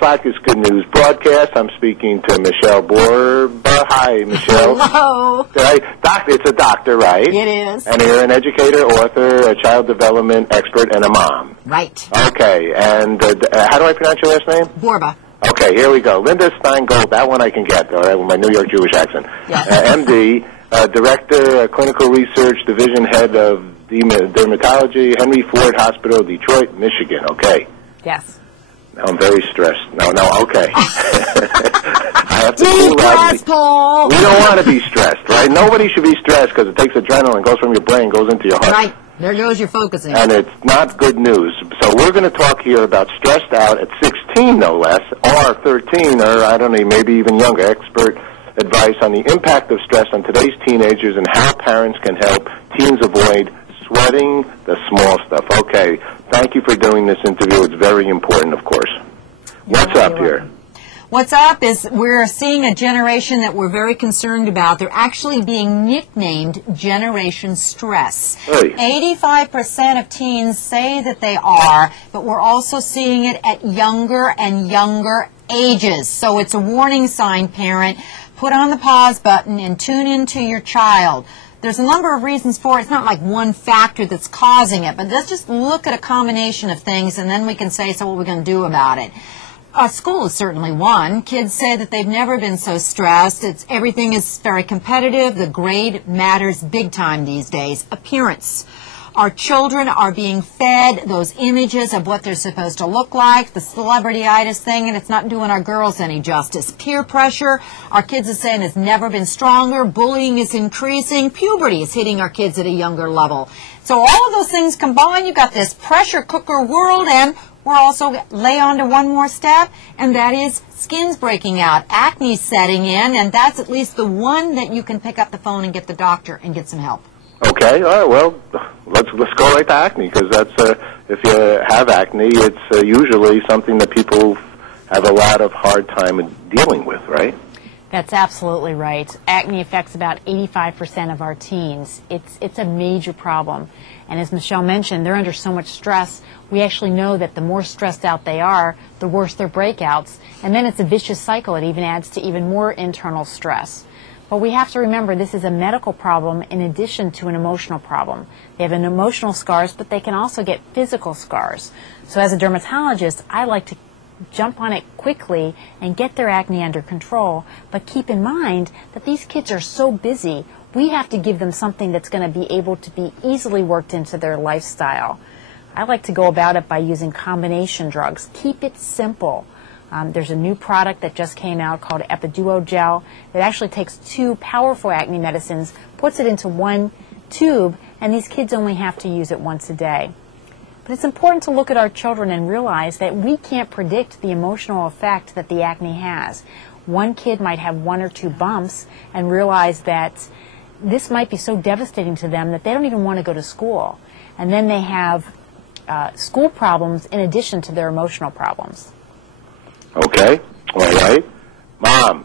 Slackers Good News broadcast. I'm speaking to Michele Borba. Hi, Michele. Hello. Doctor, it's a doctor, right? It is. And you're an educator, author, a child development expert, and a mom. Right. Okay, and how do I pronounce your last name? Borba. Okay, here we go. Linda Stein Gold, that one I can get, all right, with my New York Jewish accent. Yes. MD, Director, Clinical Research, Division Head of Dermatology, Henry Ford Hospital, Detroit, Michigan. Okay. Yes. Now I'm very stressed. No, okay. I have to Deep cool out. breath, Paul. We don't want to be stressed, right? Nobody should be stressed because it takes adrenaline, goes from your brain, goes into your heart. Right. There goes your focusing. And it's not good news. So we're going to talk here about stressed out at 16, no less, or 13, or I don't know, maybe even younger. Expert advice on the impact of stress on today's teenagers and how parents can help teens avoid sweating the small stuff. Okay. Thank you for doing this interview. It's very important, of course. What's up here? What's up is we're seeing a generation that we're very concerned about. They're actually being nicknamed Generation Stress. Hey. 85% of teens say that they are, but we're also seeing it at younger and younger ages. So it's a warning sign, parent. Put on the pause button and tune into your child. There's a number of reasons for it. It's not like one factor that's causing it, but let's just look at a combination of things, and then we can say, so what are we going to do about it? School is certainly one. Kids say that they've never been so stressed. Everything is very competitive. The grade matters big time these days. Appearance. Our children are being fed those images of what they're supposed to look like, the celebrity-itis thing, and it's not doing our girls any justice. Peer pressure, our kids are saying has never been stronger. Bullying is increasing. Puberty is hitting our kids at a younger level. So all of those things combined, you've got this pressure cooker world, and we're also lay on to one more step, and that is skin's breaking out, acne setting in, and that's at least the one that you can pick up the phone and get the doctor and get some help. Okay, all right, well, let's go right to acne, because that's, if you have acne, it's usually something that people have a lot of hard time dealing with, right? That's absolutely right. Acne affects about 85% of our teens. It's a major problem. And as Michele mentioned, they're under so much stress. We actually know that the more stressed out they are, the worse their breakouts. And then it's a vicious cycle. It even adds to even more internal stress. But we have to remember this is a medical problem in addition to an emotional problem. They have an emotional scars, but they can also get physical scars. So as a dermatologist, I like to jump on it quickly and get their acne under control. But keep in mind that these kids are so busy, we have to give them something that's going to be able to be easily worked into their lifestyle. I like to go about it by using combination drugs. Keep it simple. There's a new product that just came out called Epiduo Gel that actually takes two powerful acne medicines, puts it into one tube, and these kids only have to use it once a day. But it's important to look at our children and realize that we can't predict the emotional effect that the acne has. One kid might have one or two bumps and realize that this might be so devastating to them that they don't even want to go to school. And then they have school problems in addition to their emotional problems. Okay, all right. Mom,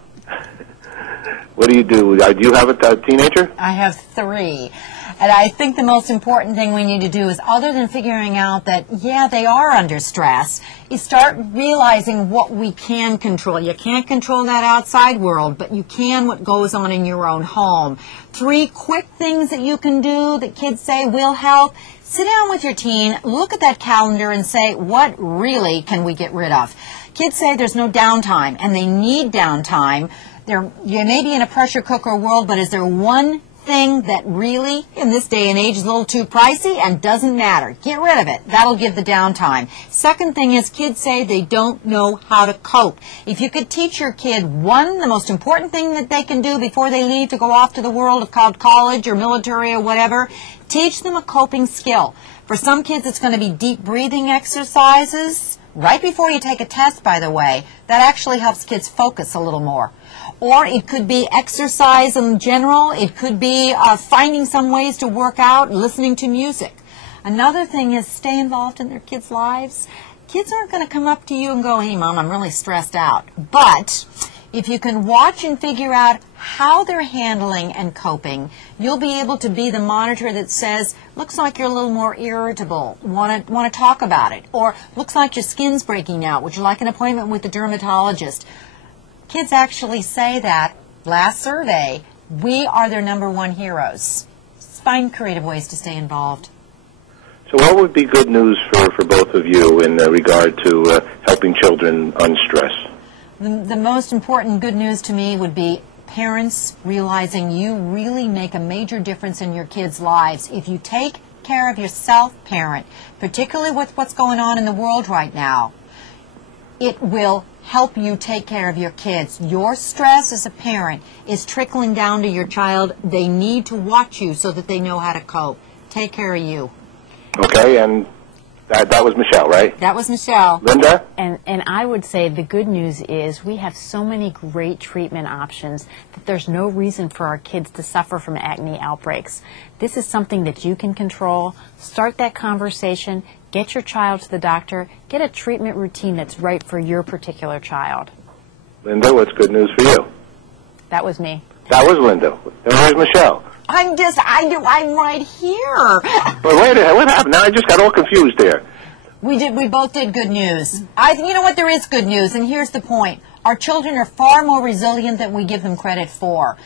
what do? Do you have a teenager? I have 3. And I think the most important thing we need to do is, other than figuring out that, yeah, they are under stress, is start realizing what we can control. You can't control that outside world, but you can what goes on in your own home. 3 quick things that you can do that kids say will help. Sit down with your teen, look at that calendar and say, what really can we get rid of? Kids say there's no downtime, and they need downtime. You may be in a pressure cooker world, but is there one thing that really, in this day and age, is a little too pricey and doesn't matter? Get rid of it. That'll give the downtime. Second thing is, kids say they don't know how to cope. If you could teach your kid the most important thing that they can do before they leave to go off to the world of college or military or whatever, teach them a coping skill. For some kids, it's going to be deep breathing exercises. Right before you take a test, by the way, that actually helps kids focus a little more. Or it could be exercise in general. It could be finding some ways to work out, listening to music. Another thing is stay involved in their kids' lives. Kids aren't going to come up to you and go, hey, Mom, I'm really stressed out. But If you can watch and figure out how they're handling and coping, you'll be able to be the monitor that says, looks like you're a little more irritable, want to talk about it, or looks like your skin's breaking out, would you like an appointment with the dermatologist? Kids actually say that. Last survey, we are their #1 heroes. Find creative ways to stay involved. So what would be good news for both of you in regard to helping children unstress? The most important good news to me would be parents realizing you really make a major difference in your kids' lives. If you take care of yourself, parent, particularly with what's going on in the world right now, it will help you take care of your kids. Your stress as a parent is trickling down to your child. They need to watch you so that they know how to cope. Take care of you. Okay, and that was Michele, right? That was Michele. Linda? And I would say the good news is we have so many great treatment options that there's no reason for our kids to suffer from acne outbreaks. This is something that you can control. Start that conversation. Get your child to the doctor. Get a treatment routine that's right for your particular child. Linda, what's good news for you? That was me. That was Linda. And where's Michele? I'm right here. Well, wait a minute, what happened? Now I just got all confused there. We both did good news. You know what, there is good news, and here's the point. Our children are far more resilient than we give them credit for.